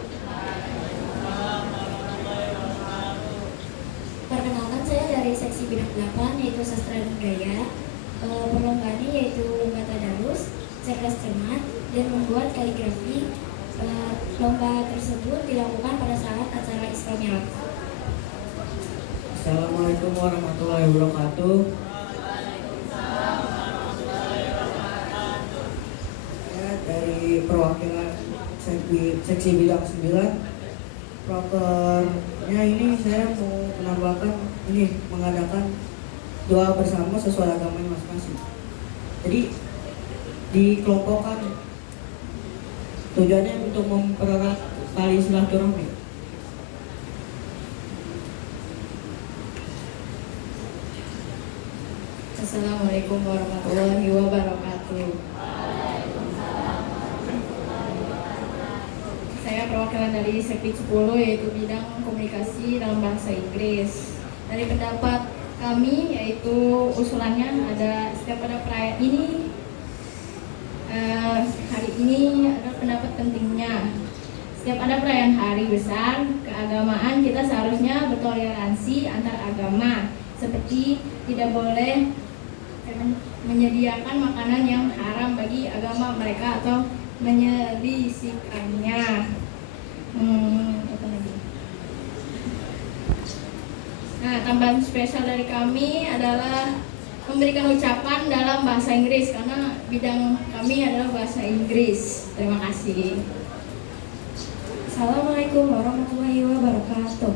Perkenalkan, saya dari seksi bidang 8 yaitu sastra dan budaya. Perlombaannya yaitu lomba tadarus, cerdas cermat, dan membuat kaligrafi. Lomba tersebut dilakukan pada saat acara Isra Mi'raj. Assalamualaikum warahmatullahi wabarakatuh. Saya dari perwakilan seksi bidang 9. Prokernya ini saya mau menambahkan ini mengadakan doa bersama sesuai agama masing-masing. Jadi dikelompokkan tujuannya untuk mempererat tali silaturahmi. Assalamualaikum warahmatullahi wabarakatuh. Saya perwakilan dari Sekti 10 yaitu bidang komunikasi dalam bahasa Inggris. Dari pendapat kami yaitu usulannya ada setiap pada perayaan ini hari ini ada pendapat pentingnya. Setiap ada perayaan hari besar keagamaan, kita seharusnya bertoleransi antar agama, seperti tidak boleh menyediakan makanan yang haram bagi agama mereka atau menyelisikannya. Apa lagi? Nah, tambahan spesial dari kami adalah memberikan ucapan dalam bahasa Inggris karena bidang kami adalah bahasa Inggris. Terima kasih. Assalamualaikum warahmatullahi wabarakatuh.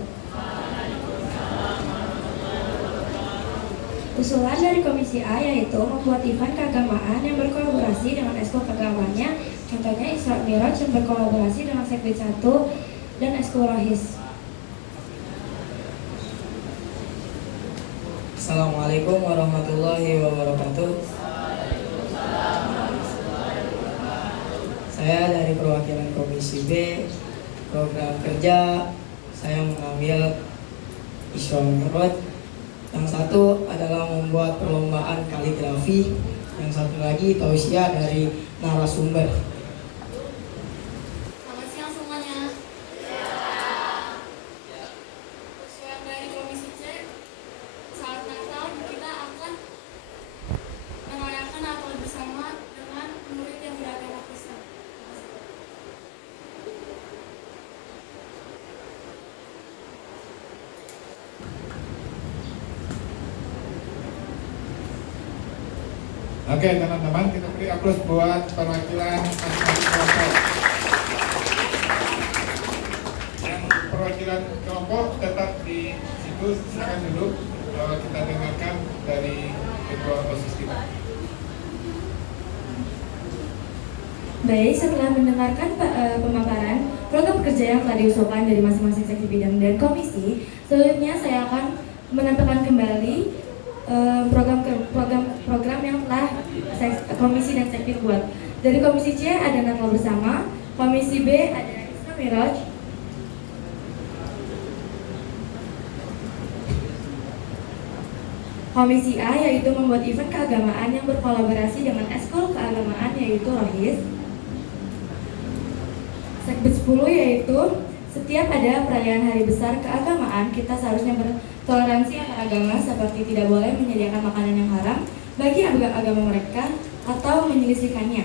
Usulan dari Komisi A yaitu membuat event keagamaan yang berkolaborasi dengan ekskul keagawaannya, contohnya Isra Mi'raj yang berkolaborasi dengan Sekbid 1 dan ekskul Rohis. Assalamualaikum warahmatullahi wabarakatuh. Saya dari perwakilan Komisi B. Program kerja saya mengambil Isra Mi'raj. Yang satu adalah membuat perlombaan kaligrafi, yang satu lagi tausiah dari narasumber. Selamat siang semuanya. Oke teman-teman, kita beri aplaus buat perwakilan masing-masing kelompok. Yang perwakilan kelompok tetap di situ, silakan duduk. Kita dengarkan dari ketua OSIS kita. Baik, setelah mendengarkan pemaparan program kerja yang telah diusulkan dari masing-masing seksi bidang dan komisi, selanjutnya saya akan menampilkan kembali program yang telah komisi dan sekbid buat. Dari komisi C ada Natal Bersama, komisi B ada Isra Miraj, komisi A yaitu membuat event keagamaan yang berkolaborasi dengan ekskul keagamaan yaitu Rohis. Sekbid 10 yaitu setiap ada perayaan hari besar keagamaan, kita seharusnya bertoleransi antar agama seperti tidak boleh menyediakan makanan yang haram bagi agama mereka atau menyelisihannya.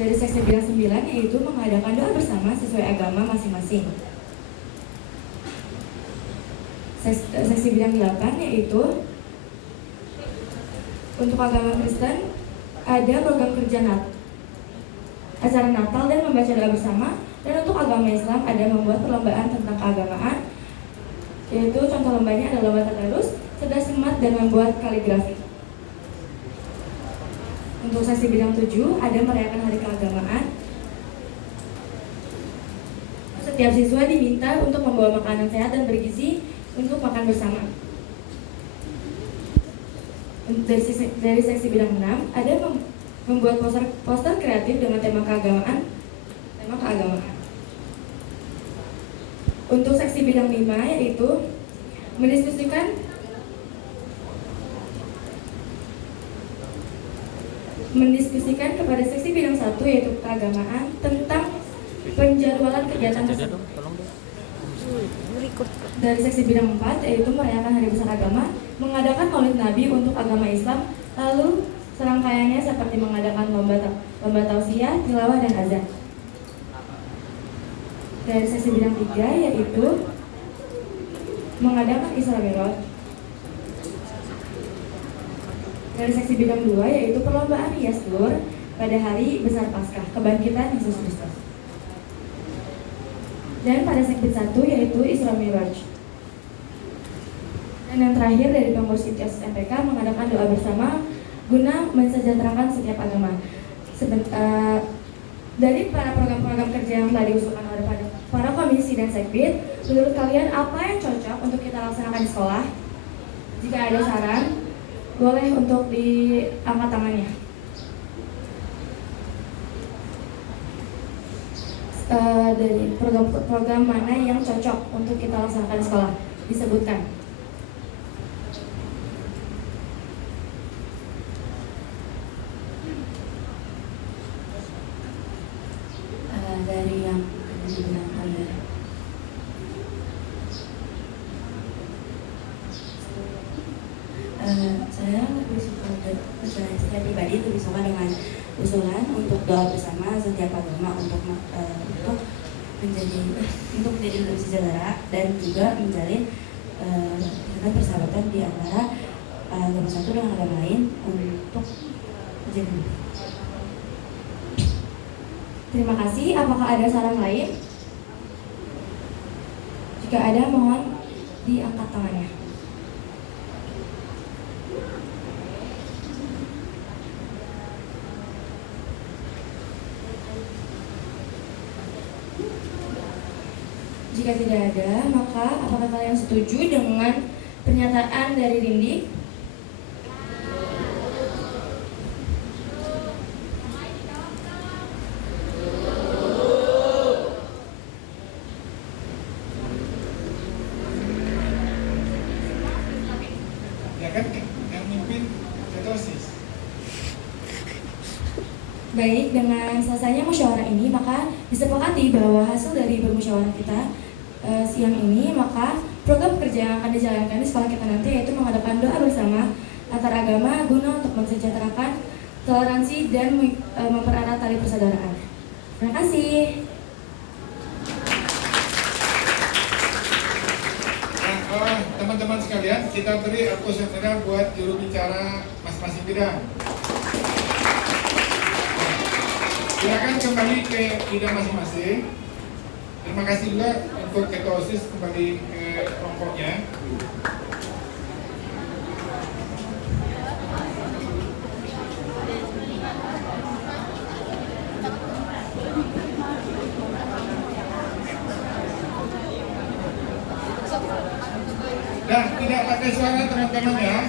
Dari seksi bidang 9 yaitu mengadakan doa bersama sesuai agama masing-masing. Seksi bidang 8 yaitu untuk agama Kristen ada program kerja acara Natal dan membaca doa bersama, dan untuk agama Islam ada membuat perlombaan tentang keagamaan, yaitu contoh lombanya adalah lomba tadarus, cerdas cermat, dan membuat kaligrafi. Untuk seksi bidang 7 ada merayakan hari keagamaan. Setiap siswa diminta untuk membawa makanan sehat dan bergizi untuk makan bersama. Dari seksi bidang 6 ada membuat poster kreatif dengan tema keagamaan. Untuk seksi bidang 5 yaitu mendiskusikan kepada seksi bidang 1 yaitu keagamaan tentang penjadwalan kegiatan tersebut. Dari seksi bidang 4 yaitu merayakan hari besar agama, mengadakan Maulid Nabi untuk agama Islam, lalu serangkaiannya seperti mengadakan lomba tausiah, tilawah, dan azan. Dari seksi bidang 3 yaitu mengadakan Isra Miraj. Dari seksi bidang 2 yaitu perlombaan hias dur pada hari besar Paskah, kebangkitan Yesus Kristus. Dan pada sekbid 1 yaitu Isra Miraj. Dan yang terakhir dari pengurus ITS MPK mengadakan doa bersama guna mensejahterakan setiap agama. Dari para program-program kerja yang telah diusulkan oleh para komisi dan sekbid, menurut kalian apa yang cocok untuk kita laksanakan di sekolah? Jika ada saran, boleh untuk diangkat tangannya. Dari program mana yang cocok untuk kita laksanakan di sekolah? Disebutkan. Dari yang dibilang oleh saya lebih suka saya pribadi lebih suka dengan usulan untuk doa bersama setiap agama untuk menjadi lebih sejahtera dan juga menjalin persahabatan di antara agama satu dengan agama lain untuk menjadi. Terima kasih. Apakah ada saran lain? Jika ada, mohon diangkat tangannya. Jika tidak ada, maka apakah kalian setuju dengan pernyataan dari Rindi? Baik, dengan selesainya musyawarah ini, maka disepakati bahwa hasil dari bermusyawarah kita siang ini, maka program kerja yang akan dijalankan di sekolah kita nanti yaitu mengadakan doa bersama antar agama guna untuk mensejahterakan toleransi dan mempererat tali persaudaraan. Terima kasih. Teman-teman teman-teman sekalian, kita beri aplaus yang meriah buat juru bicara masing-masing bidang. Silakan kembali ke bidang masing-masing. Terima kasih juga untuk Ketua OSIS kembali ke kelompoknya. Dah tidak pakai suara teman-teman ya.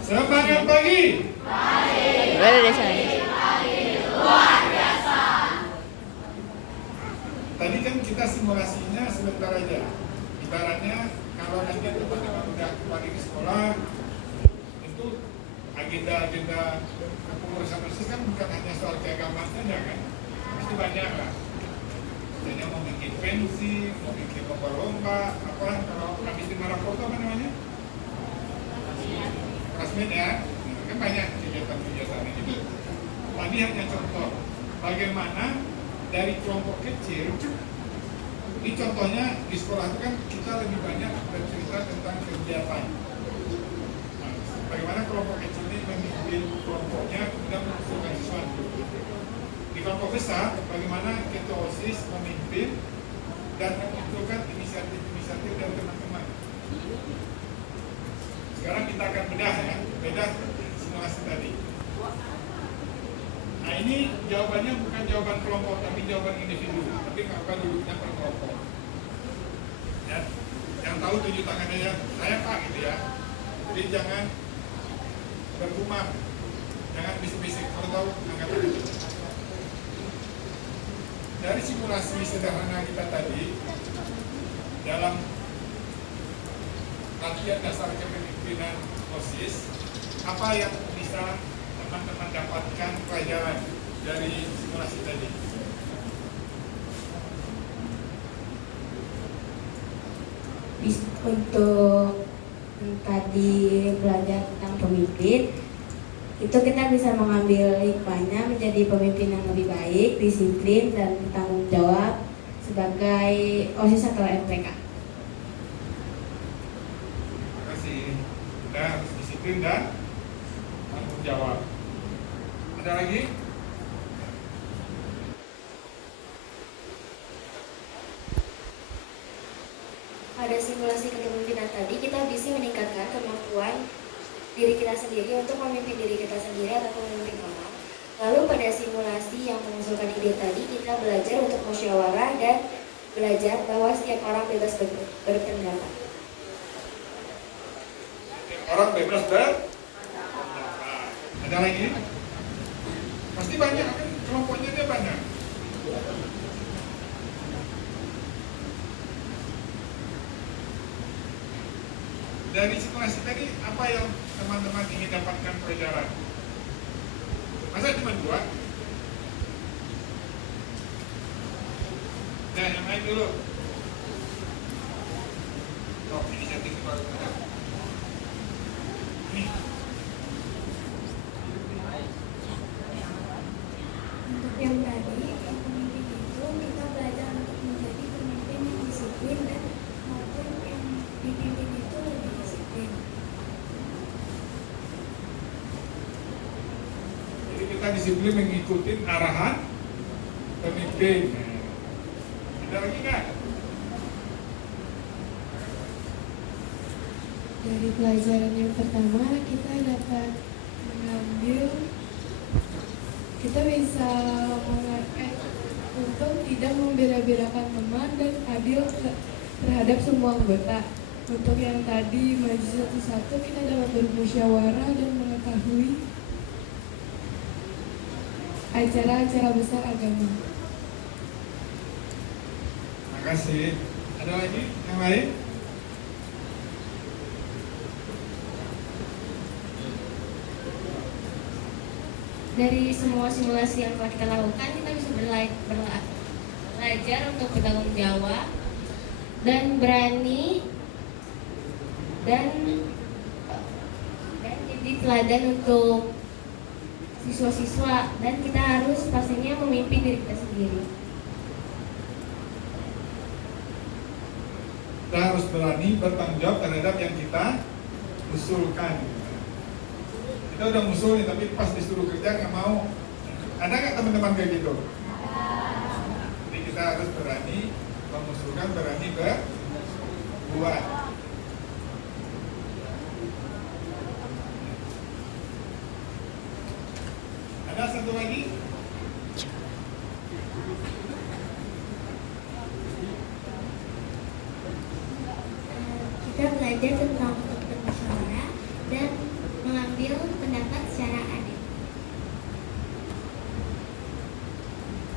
Semangat pagi. Luar biasa. Tadi kan kita simulasinya sebentar aja. Ibaratnya kalau nanti teman-teman udah kembali ke sekolah, itu agenda-agenda kepengurusan OSIS kan bukan hanya soal keagamaan saja kan, pasti banyak lah. Misalnya mau bikin pensi, mau bikin lomba-lomba, apa kalau habis di Marapoto apa namanya? Rasmin ya, kan banyak kegiatan-kegiatan itu. Tadi hanya contoh bagaimana dari kelompok kecil. Ini contohnya di sekolah itu kan kita lebih banyak bercerita tentang kegiatan. Nah, bagaimana kelompok kecil ini memimpin kelompoknya kemudian mengusulkan sesuatu. Di kelompok besar, bagaimana ketua OSIS memimpin dan mengusulkan inisiatif-inisiatif dari teman-teman. Sekarang kita akan bedah simulasi tadi. Nah ini jawabannya bukan jawaban kelompok, tapi jawaban individu. Tapi apa duduknya per kelompok. Ya, yang tahu tunjuk tangannya ya, saya Pak gitu ya. Jadi jangan bergumam, jangan bisik-bisik. Kalau tahu angkat tangan. Dari simulasi sederhana kita tadi, dalam latihan dasar kepemimpinan OSIS, apa yang bisa teman-teman dapatkan pelajaran dari simulasi tadi? Untuk tadi belajar tentang pemimpin, itu kita bisa mengambil hikmahnya menjadi pemimpin yang lebih baik, disiplin dan bertanggung jawab sebagai OSIS atau MPK. Terima kasih. Kita harus disiplin dan tanggung jawab. Ada lagi? Pada simulasi kepemimpinan tadi, kita bisa meningkatkan kemampuan diri kita sendiri untuk memimpin diri kita sendiri atau memimpin orang. Lalu pada simulasi yang mengusulkan ide tadi, kita belajar untuk musyawarah dan belajar bahwa setiap orang bebas berpendapat. Orang bebas berpendapat. Ada lagi? Pasti banyak kan, kelompoknya dia banyak. Dari simulasi tadi, apa yang teman-teman ingin dapatkan pelajaran? Masa cuma 2? Nah, yang lain dulu. Oh, inisiatif baru. Nih. Untuk yang tadi, pemimpin itu kita belajar untuk menjadi pemimpin yang disiplin dan maupun yang dipimpin itu lebih disiplin. Jadi kita disiplin mengikuti arahan pemimpin. Ada lagi nggak? Dari pelajaran yang pertama kita dapat mengambil, kita bisa untuk tidak membeda-bedakan teman dan adil terhadap semua anggota. Untuk yang tadi maju satu-satu, kita dapat bermusyawarah dan mengetahui acara-acara besar agama. Terima kasih. Ada lagi yang lain? Dari semua simulasi yang telah kita lakukan, kita bisa belajar untuk bertanggung jawab dan berani dan jadi teladan untuk siswa-siswa, dan kita harus pastinya memimpin diri kita sendiri. Kita harus berani bertanggung jawab terhadap yang kita usulkan. Kita udah ngusul nih, tapi pas disuruh kerja nggak mau. Ada nggak teman-teman kayak gitu? Jadi kita harus berani mengusulkan, berani berbuat. Ada satu lagi? Kita belajar tentang untuk bermusyawarah dan mengambil pendapat secara adil.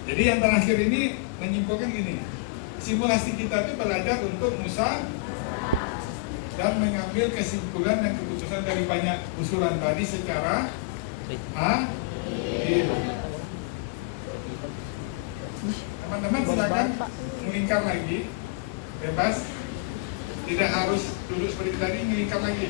Jadi yang terakhir ini menyimpulkan gini, simulasi kita itu belajar untuk musyawarah dan mengambil kesimpulan dan keputusan dari banyak usulan tadi secara adil. Teman-teman silakan melingkar lagi, bebas, tidak harus duduk seperti tadi, melingkar lagi.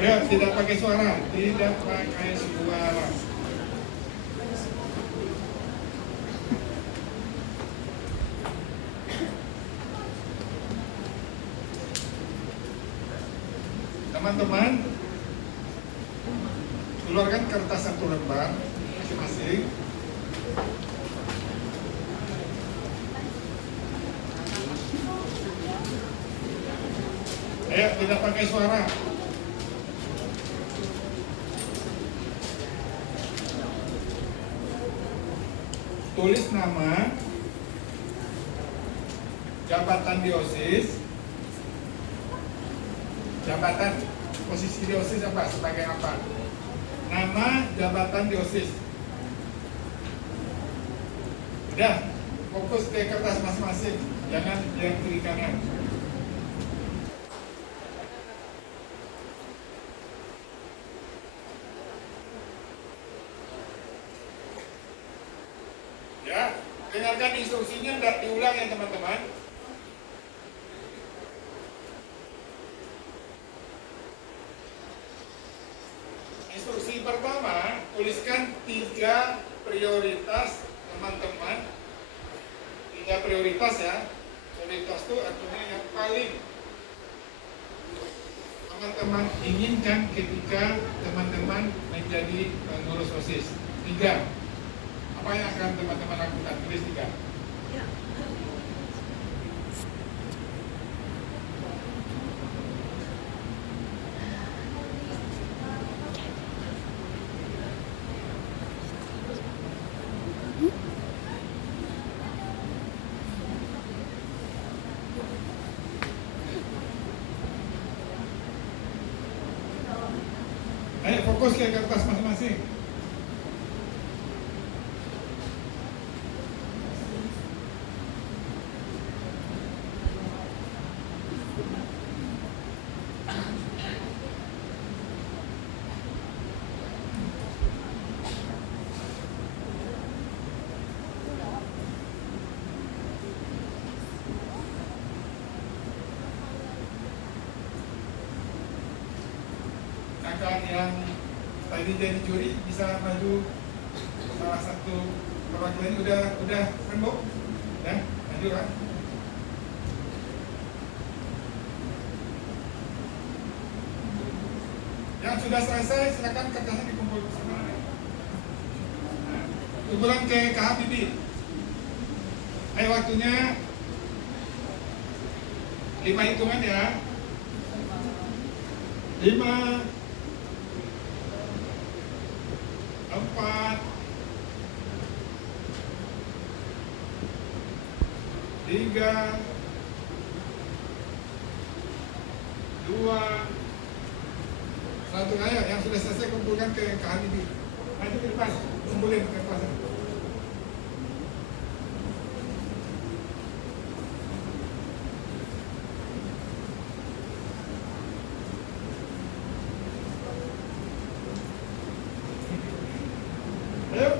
Ayo, tidak pakai suara, tidak pakai suara. Teman-teman, keluarkan kertas satu lembar masing-masing. Ayo, tidak pakai suara. Tulis nama, jabatan di OSIS, jabatan, posisi di OSIS apa, sebagai apa, nama, jabatan di OSIS. Udah, fokus ke kertas masing-masing, jangan yang kiri kanan. Ya, dengarkan instruksinya, tidak diulang ya teman-teman. Instruksi pertama, tuliskan 3 prioritas teman-teman. 3 prioritas ya. Prioritas itu artinya yang paling teman-teman inginkan ketika teman-teman menjadi pengurus OSIS. 3. Apa yang akan teman-teman lakukan? Tulis 3. Ayo fokus ke kertas masing-masing. Kakak yang tadi jadi juri bisa maju salah satu perwakilan udah rembuk ya, maju kan? Yang sudah selesai silakan kertasnya dikumpul bersama. Kumpulan ke Kak Habibie. Ayo waktunya 5 hitungan ya. 5, 4, 3, 2, 1. Ayo yang sudah selesai kumpulkan ke Kak Habibie. Maju ke depan, kumpulin ke kelas. Ayo.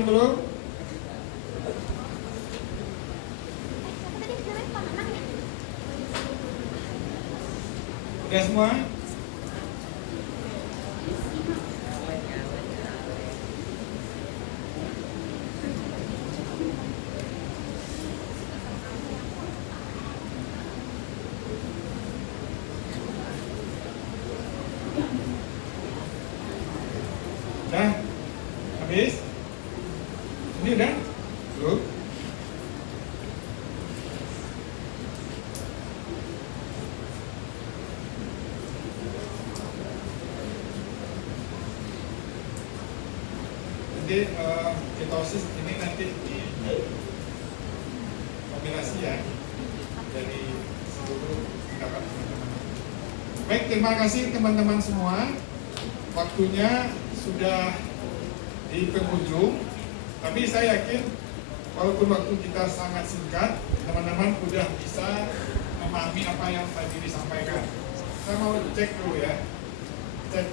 yang belum? Udah semua? Udah? Habis? Ini udah? Belum? Nanti ketosis ini nanti di kombinasi ya dari seluruh pendapat teman-teman. Baik, terima kasih teman-teman semua. Waktunya sudah di penghujung, tapi saya yakin walaupun waktu kita sangat singkat, teman-teman sudah bisa memahami apa yang tadi disampaikan. Saya mau cek dulu ya, cek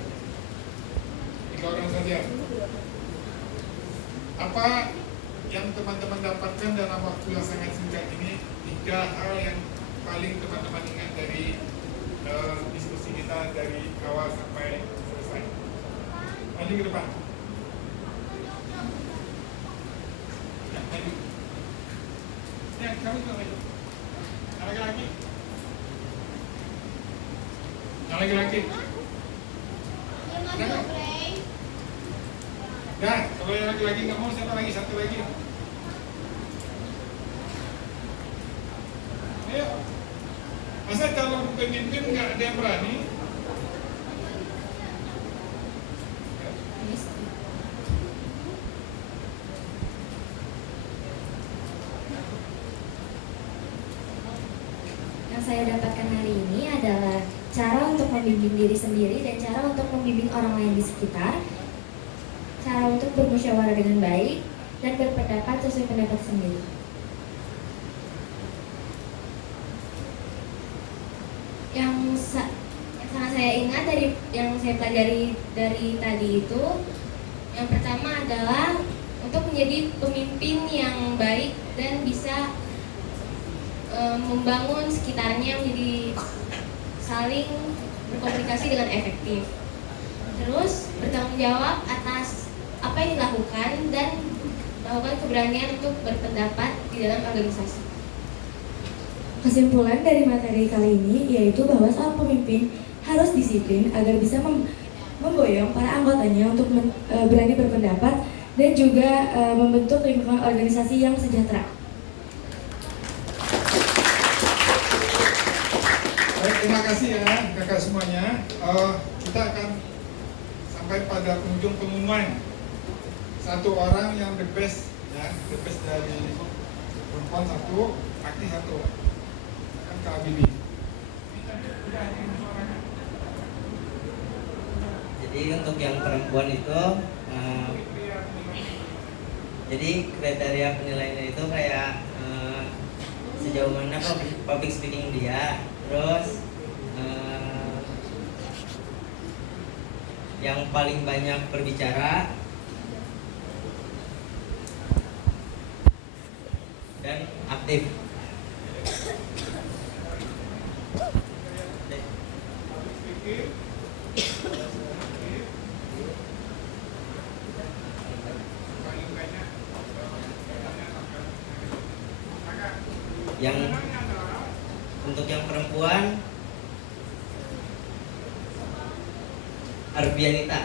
3 orang saja. Apa yang teman-teman dapatkan dalam waktu yang sangat singkat ini? 3 hal yang paling teman-teman ingat dari diskusi kita dari awal sampai selesai. Maju ke depan. Ya, maju. Ya, kamu juga maju. Yang laki-laki. Yang laki-laki. Ya, kalau yang laki-laki nggak mau, siapa lagi? Satu lagi. Ayo. Masa calon pemimpin nggak ada yang berani? Yang saya dapatkan hari ini adalah cara untuk membimbing diri sendiri dan cara untuk membimbing orang lain di sekitar, cara untuk bermusyawarah dengan baik, dan berpendapat sesuai pendapat sendiri. Yang sangat saya ingat dari yang saya pelajari dari tadi itu, yang pertama adalah untuk menjadi pemimpin yang baik dan bisa membangun sekitarnya menjadi saling berkomunikasi dengan efektif. Terus bertanggung jawab atas apa yang dilakukan dan melakukan keberanian untuk berpendapat di dalam organisasi. Kesimpulan dari materi kali ini yaitu bahwa seorang pemimpin harus disiplin agar bisa memboyong para anggotanya untuk berani berpendapat dan juga membentuk lingkungan organisasi yang sejahtera. Baik, terima kasih ya kakak semuanya. Kita akan sampai pada penghujung pengumuman. 1 orang yang the best ya, the best dari perempuan 1, laki 1. Kan Kak Bibi. Jadi untuk yang perempuan itu jadi kriteria penilaiannya itu kayak sejauh mana public speaking dia, terus yang paling banyak berbicara dan aktif. Yang untuk yang perempuan Arbianita.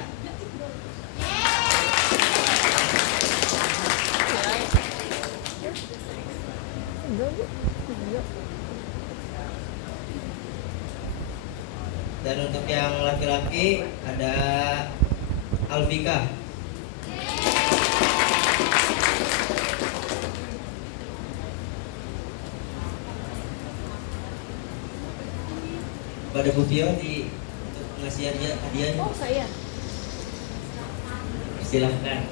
Dan untuk yang laki-laki ada Alvika. Pada Bu Pio untuk ngasih hadiah. Oh, saya. Silahkan.